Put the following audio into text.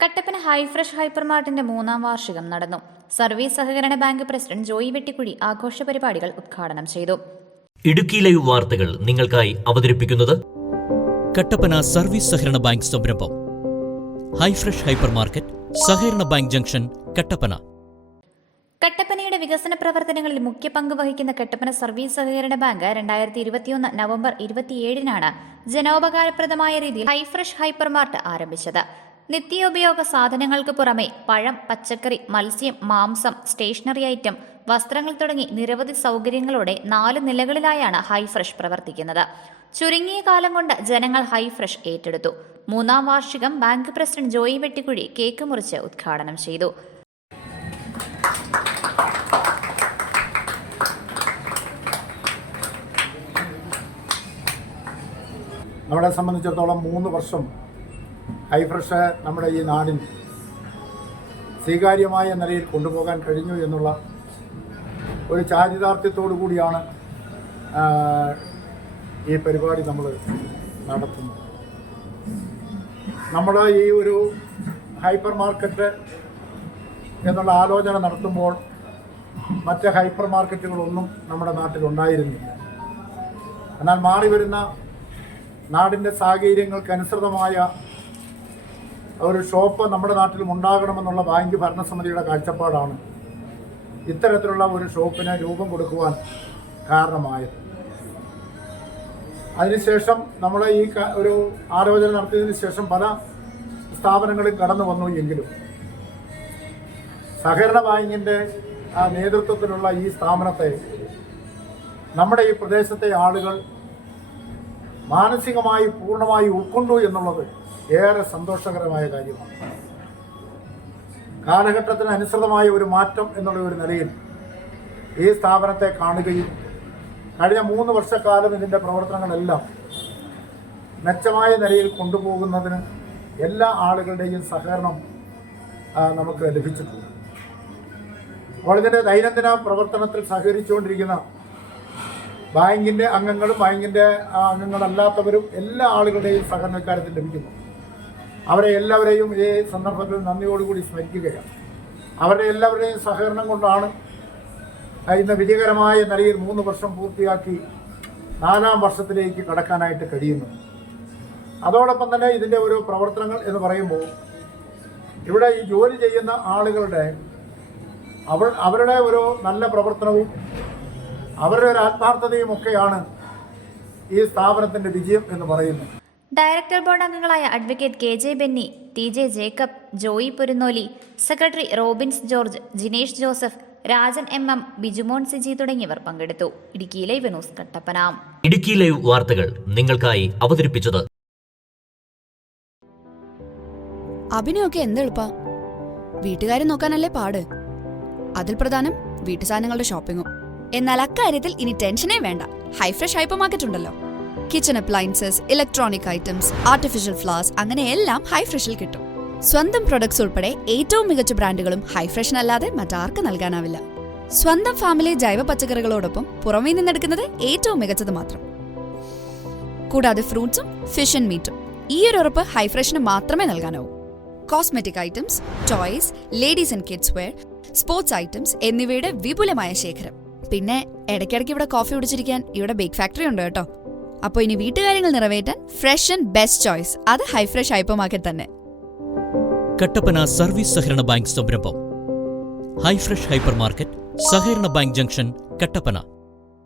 കട്ടപ്പന ഹൈഫ്രഷ് ഹൈപ്പർമാർട്ടിന്റെ 3ാം വാർഷികം നടന്നു. സർവീസ് സഹകരണ ബാങ്ക് പ്രസിഡന്റ് ജോയി വെട്ടിക്കുഴി ആഘോഷ പരിപാടികൾ ഉദ്ഘാടനം ചെയ്തു. ഇടുക്കി ലൈവ് വാർത്തകൾ നിങ്ങൾക്കായി അവതരിപ്പിക്കുന്നത് കട്ടപ്പന സർവീസ് സഹകരണ ബാങ്ക് സംരംഭം ഹൈഫ്രഷ് ഹൈപ്പർ മാർക്കറ്റ്, സഹകരണ ബാങ്ക് ജംഗ്ഷൻ, കട്ടപ്പന. കട്ടപ്പനയുടെ വികസന പ്രവർത്തനങ്ങളിൽ മുഖ്യ പങ്ക് വഹിക്കുന്ന കട്ടപ്പന സർവീസ് സഹകരണ ബാങ്ക് 2021 നവംബർ 27-നാണ് ജനോപകാരപ്രദമായ രീതിയിൽ ഹൈഫ്രഷ് ഹൈപ്പർമാർട്ട് ആരംഭിച്ചത്. നിത്യോപയോഗ സാധനങ്ങൾക്ക് പുറമെ പഴം, പച്ചക്കറി, മത്സ്യം, മാംസം, സ്റ്റേഷനറി ഐറ്റം, വസ്ത്രങ്ങൾ തുടങ്ങി നിരവധി സൗകര്യങ്ങളോടെ 4 നിലകളിലായാണ് ഹൈഫ്രഷ് പ്രവർത്തിക്കുന്നത്. ചുരുങ്ങിയ കാലം കൊണ്ട് ജനങ്ങൾ ഹൈഫ്രഷ് ഏറ്റെടുത്തു. 3ാം വാർഷികം bank president Joy Vettikuzhi cake മുറിച്ച് ഉദ്ഘാടനം ചെയ്തു. നമ്മളെ സംബന്ധിച്ചിടത്തോളം 3 വർഷം ഹൈഫ്രഷ് നമ്മുടെ ഈ നാടിന് സ്വീകാര്യമായ നിലയിൽ കൊണ്ടുപോകാൻ കഴിഞ്ഞു എന്നുള്ള ഒരു ചാരിതാർത്ഥ്യത്തോടു കൂടിയാണ് ഈ പരിപാടി നമ്മൾ നടത്തുന്നത്. നമ്മൾ ഈ ഒരു ഹൈപ്പർ മാർക്കറ്റ് എന്നുള്ള ആലോചന നടത്തുമ്പോൾ മറ്റ് ഹൈപ്പർ മാർക്കറ്റുകളൊന്നും നമ്മുടെ നാട്ടിലുണ്ടായിരുന്നില്ല. എന്നാൽ മാറി വരുന്ന നാടിൻ്റെ സാഹചര്യങ്ങൾക്കനുസൃതമായ ഒരു ഷോപ്പ് നമ്മുടെ നാട്ടിലും ഉണ്ടാകണമെന്നുള്ള ബാങ്ക് ഭരണസമിതിയുടെ കാഴ്ചപ്പാടാണ് ഇത്തരത്തിലുള്ള ഒരു ഷോപ്പിന് രൂപം കൊടുക്കുവാൻ കാരണമായത്. അതിനുശേഷം നമ്മൾ ഈ ഒരു ആലോചന നടത്തിയതിന് ശേഷം പല സ്ഥാപനങ്ങളിൽ കടന്നു വന്നു എങ്കിലും സഹകരണ ബാങ്കിൻ്റെ നേതൃത്വത്തിലുള്ള ഈ സ്ഥാപനത്തെ നമ്മുടെ ഈ പ്രദേശത്തെ ആളുകൾ മാനസികമായി പൂർണ്ണമായി ഉൾക്കൊണ്ടു എന്നുള്ളത് ഏറെ സന്തോഷകരമായ കാര്യമാണ്. കാലഘട്ടത്തിന് അനുസൃതമായ ഒരു മാറ്റം എന്നുള്ള ഒരു നിലയിൽ ഈ സ്ഥാപനത്തെ കാണുകയും കഴിഞ്ഞ 3 വർഷക്കാലം ഇതിൻ്റെ പ്രവർത്തനങ്ങളെല്ലാം മെച്ചമായ നിലയിൽ കൊണ്ടുപോകുന്നതിന് എല്ലാ ആളുകളുടെയും സഹകരണം നമുക്ക് ലഭിച്ചിട്ടുണ്ട്. അപ്പോൾ ഇതിൻ്റെ ദൈനംദിന പ്രവർത്തനത്തിൽ സഹകരിച്ചുകൊണ്ടിരിക്കുന്ന ബാങ്കിൻ്റെ അംഗങ്ങളും ബാങ്കിൻ്റെ അംഗങ്ങളല്ലാത്തവരും എല്ലാ ആളുകളുടെയും സഹകരണ ഇക്കാര്യത്തിൽ ലഭിക്കുന്നു. അവരെ എല്ലാവരെയും ഈ സന്ദർഭത്തിൽ നന്ദിയോടുകൂടി സ്മരിക്കുകയാണ്. അവരുടെ എല്ലാവരുടെയും സഹകരണം കൊണ്ടാണ് ഇന്ന് വിജയകരമായ നിലയിൽ 3 വർഷം പൂർത്തിയാക്കി 4ാം വർഷത്തിലേക്ക് കടക്കാനായിട്ട് കഴിയുന്നത്. അതോടൊപ്പം തന്നെ ഇതിൻ്റെ ഒരു പ്രവർത്തനങ്ങൾ എന്ന് പറയുമ്പോൾ ഇവിടെ ഈ ജോലി ചെയ്യുന്ന ആളുകളുടെ അവരുടെ ഒരു നല്ല പ്രവർത്തനവും അവരുടെ ഒരു ആത്മാർത്ഥതയും ഒക്കെയാണ് ഈ സ്ഥാപനത്തിൻ്റെ വിജയം എന്ന് പറയുന്നത്. ഡയറക്ടർ ബോർഡ് അംഗങ്ങളായ advocate KJ Benny, TJ Jacob, Joy Purunnoli, secretary Robins George, Jinesh Joseph, Rajan MM, Bijumon Siji തുടങ്ങിയവർ പങ്കെടുത്തു. Idukki live news, Kattappana. Idukki live വാർത്തകൾ നിങ്ങൾക്കായി അവതരിപ്പിച്ചത് അഭിനയൊക്കെ എന്തെളുപ്പാ, വീട്ടുകാരെ നോക്കാനല്ലേ പാട്. അതിൽ പ്രധാനം വീട്ടു സാധനങ്ങളുടെ ഷോപ്പിങ്ങും. എന്നാൽ അക്കാര്യത്തിൽ ഇനി ടെൻഷനേ വേണ്ട. ഹൈഫ്രഷ് ഹൈപ്പർ മാർക്കറ്റ് ഉണ്ടല്ലോ. Kitchen appliances, electronic items, artificial flowers, അങ്ങനെ എല്ലാം ഹൈഫ്രഷിൽ കിട്ടും. സ്വന്തം പ്രൊഡക്ട്സ് ഉൾപ്പെടെ ഏറ്റവും മികച്ച ബ്രാൻഡുകളും ഹൈഫ്രഷിനല്ലാതെ മറ്റാർക്ക് നൽകാനാവില്ല. സ്വന്തം ഫാമിലെ ജൈവ പച്ചക്കറികളോടൊപ്പം പുറമേ നിന്നെടുക്കുന്നത് ഏറ്റവും മികച്ചത് മാത്രം. കൂടാതെ ഫ്രൂട്ട്സും ഫിഷ് ആൻഡ് മീറ്റും. ഈ ഒരു ഉറപ്പ് ഹൈഫ്രഷിന് മാത്രമേ നൽകാനാവൂ. Cosmetic items, toys, ladies and kids wear, sports items എന്നിവയുടെ വിപുലമായ ശേഖരം. പിന്നെ ഇടയ്ക്കിടയ്ക്ക് ഇവിടെ കോഫി കുടിച്ചിരിക്കാൻ ഇവിടെ ബേക്ക് ഫാക്ടറി ഉണ്ട് കേട്ടോ. അപ്പോൾ ഇനി വീട്ടുകാര്യങ്ങൾ നിറവേറ്റാൻ ഫ്രഷ് ആൻഡ് ബെസ്റ്റ് ചോയ്സ് അത് ഹൈഫ്രഷ് ഹൈപ്പർ മാർക്കറ്റ് തന്നെ. കട്ടപ്പന സർവീസ് സഹകരണ ബാങ്ക് സംരംഭം ഹൈഫ്രഷ് ഹൈപ്പർ മാർക്കറ്റ്, സഹകരണ ബാങ്ക് ജംഗ്ഷൻ, കട്ടപ്പന.